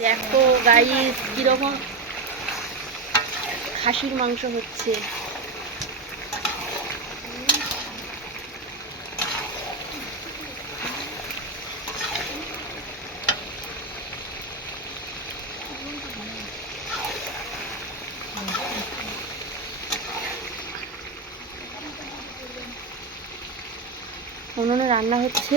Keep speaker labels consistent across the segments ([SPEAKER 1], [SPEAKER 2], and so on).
[SPEAKER 1] দেখো গাইস কীরকম খাসির মাংস হচ্ছে। উনুনে রান্না হচ্ছে।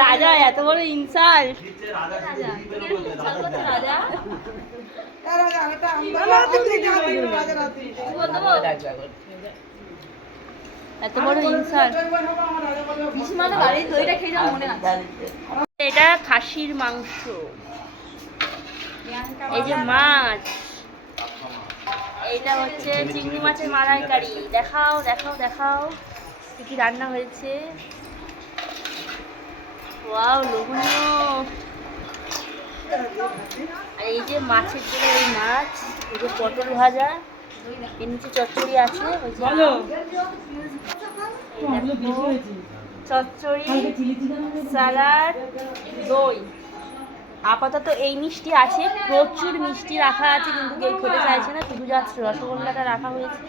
[SPEAKER 1] রাজা এত বড় ইনসাল্ট রাজা
[SPEAKER 2] রাজা
[SPEAKER 1] এত বড় ইনসাল্ট। পিসিমাদের এটা খাসির মাংস। এই যে মাছ। এইটা হচ্ছে চিংড়ি মাছের মালাইকারি। দেখাও দেখাও দেখাও কি কি রান্না হয়েছে। ওয়াও, লোভনীয়। আর এই যে মাছের জন্য এই মাছ, এই যে পটল ভাজা। এর নিচে চচ্চড়ি আছে ওই যে চচ্চড়ি স্যালাড দই। আপাতত এই মিষ্টি আছে প্রচুর মিষ্টি রাখা আছে কিন্তু কেউ খেতে চাইছে না শুধু যাচ্ছে রসগোল্লাটা রাখা হয়েছে।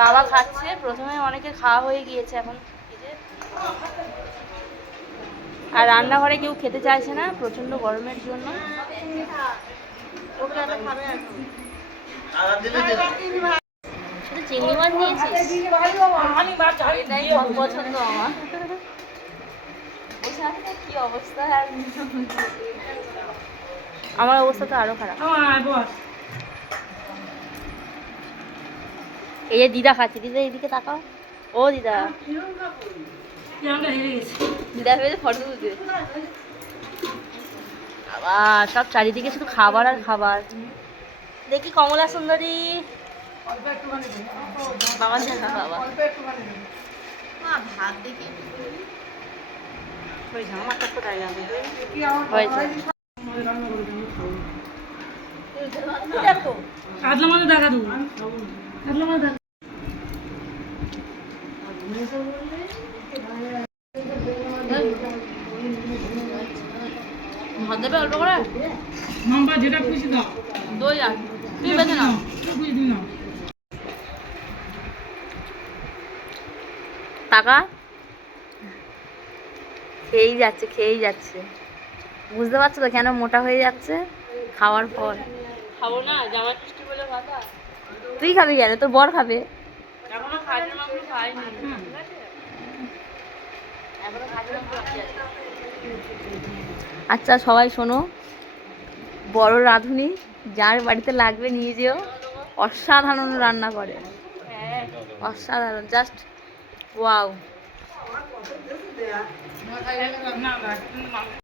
[SPEAKER 1] বাবা খাচ্ছে প্রথমে অনেকে খাওয়া হয়ে গিয়েছে এখন। আর রান্নাঘরে কেউ খেতে চাইছে না প্রচণ্ড গরমের জন্য। শুধু চিংড়ি মাছ নিয়েছিস এটাই পছন্দ আমার। কি অবস্থা? আমার অবস্থা তো আরও খারাপ। এই যে দিদা খাচ্ছে দিদা এদিকে তাকাও। ও দিদা। দিদা ভেবে ফটো তুলতে। আবার সব চারিদিকে শুধু খাবার আর খাবার। দেখি কমলা সুন্দরী। বাবা দেখা বাবা
[SPEAKER 3] কাতলা মাছ দেখা দেবো কাতলা মাছ দেখা
[SPEAKER 1] ভাত দেবে অল্প করে?
[SPEAKER 3] যেটা খুশি দাও।
[SPEAKER 1] দই আর তুমি বেঁধে নাও। টাকা? খেয়েই যাচ্ছে খেয়েই যাচ্ছে। বুঝতে পারছ তো কেন মোটা হয়ে যাচ্ছে? খাওয়ার পর। খাব না ষষ্ঠী বলে কথা তুই খাবি কেন? তোর বর খাবে। এখনও খাইনি ঠিক আছে? এখনও খাজের মাংস বাকি আছে। আচ্ছা সবাই শোনো। বড় রাঁধুনি, যার বাড়িতে লাগবে নিয়ে যেও। অসাধারণ রান্না করে। অসাধারণ। Just wow